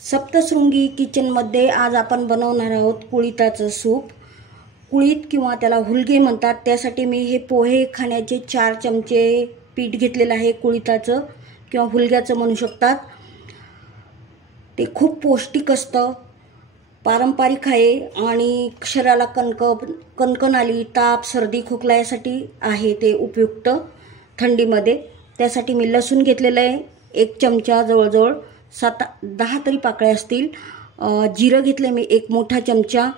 सप्तशृंगी किचनमध्ये आज आपण बनवणार आहोत कुळीथाचं सूप। कुळीथ किंवा त्याला हुलगे म्हणतात। त्यासाठी मी हे पोहे खाण्याचे 4 चमचे पीठ घेतलेलं आहे। कुळीथाचं किंवा हुलग्याचं म्हणू शकतात। ते खूप पौष्टिक असतं, पारंपरिक आहे आणि शरीराला कणकण आली, ताप, सर्दी, खोकला यासाठी आहे ते उपयुक्त थंडीमध्ये। त्यासाठी मी लसूण घेतलेलं आहे 1 चमचा, जवळजवळ 7-10 तरी पाकळ्या असतील। जिरं घेतले मी 1 मोठा चमचा,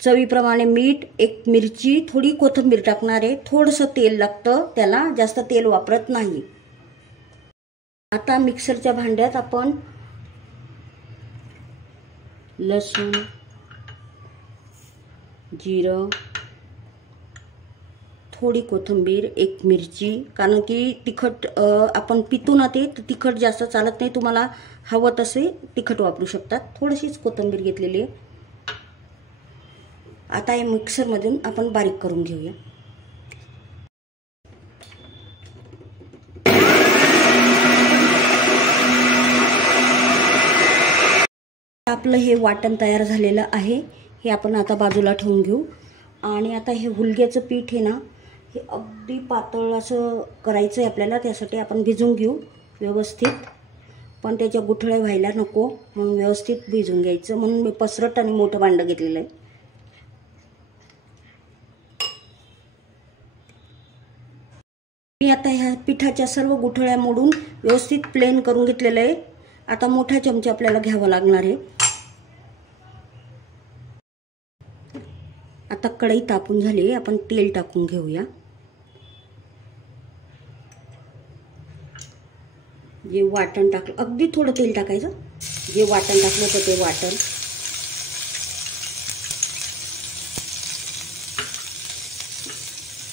चवीप्रमाणे मीठ, 1 मिरची, थोडी कोथिंबीर टाकणार आहे। थोडंसं तेल लागतं त्याला, जास्त तेल वापरत नाही। आता मिक्सरच्या भांड्यात आपण लसूण, जिरं, थोडी कोथिंबीर, 1 मिरची, कारण की तिखट आपण पितो ना ते तिखट जास्त चालत नाही। तुम्हाला हवं तसे तिखट वापरू शकतात। थोडीशीच कोथिंबीर घेतलेली आहे। आता हे मिक्सरमधून आपण बारीक करून घेऊया। आपलं हे वाटण तयार झालेलं आहे। हे आपण आता बाजूला ठेवून घेऊ। आणि आता हे हुलग्याचं पीठ आहे ना, हे अगदी पातळ असं करायचं आहे आपल्याला। त्यासाठी आपण भिजवून घेऊ व्यवस्थित, पण त्याच्या गुठळ्या व्हायला नको म्हणून व्यवस्थित भिजवून घ्यायचं। म्हणून मी पसरट आणि मोठं भांडं घेतलेलं आहे। मी आता ह्या पिठाच्या सर्व गुठळ्या मोडून व्यवस्थित प्लेन करून घेतलेलं आहे। आता मोठा चमचा आपल्याला घ्यावा लागणार आहे। आता कढई तापून झाली, आपण तेल टाकून घेऊया। जे वाटण टाकलं, अगदी थोडं तेल टाकायचं। जे वाटण टाकलं होतं ते वाटण,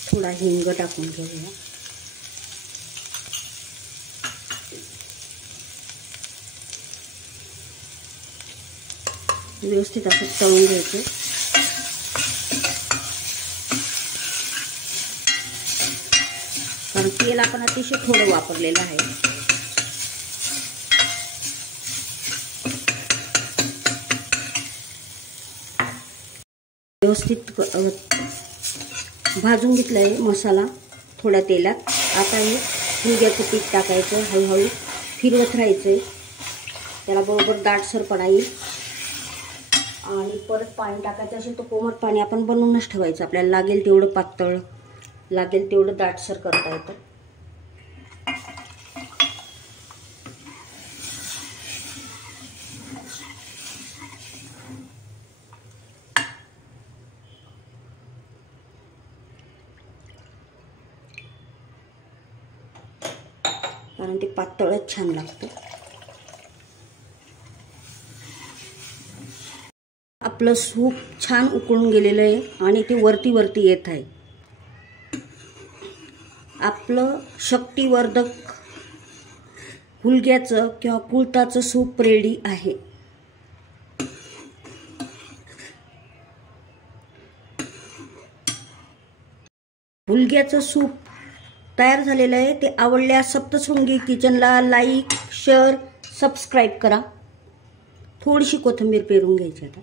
थोडा हिंग टाकून घेऊया। व्यवस्थित असं तळून घ्यायचं। कारण तेल आपण अतिशय थोडं वापरलेलं आहे। व्यवस्थित भाजून घेतला आहे मसाला थोड्या तेलात। आता हे हुलग्याचं पीठ टाकायचं, हळूहळू फिरवत राहायचं, त्याला बरोबर दाटसरपणा येईल। आणि परत पाणी टाकायचं असेल तर कोमट पाणी आपण बनवूनच ठेवायचं। आपल्याला लागेल तेवढं पातळ, लागेल तेवढं दाटसर करता येतं। कारण ते पातळच छान लागतं। आपलं सूप छान उकळून गेलेलं आहे आणि ते वरती येत आहे। आपलं शक्तिवर्धक हुलग्याचं किंवा कुळथाचं सूप रेडी आहे। हुलग्याचं सूप तयार झालेलं आहे। ते आवडल्यास सप्तशृंगी किचनला लाईक, शेअर, सबस्क्राईब करा। थोडीशी कोथिंबीर पेरून घ्यायची आता।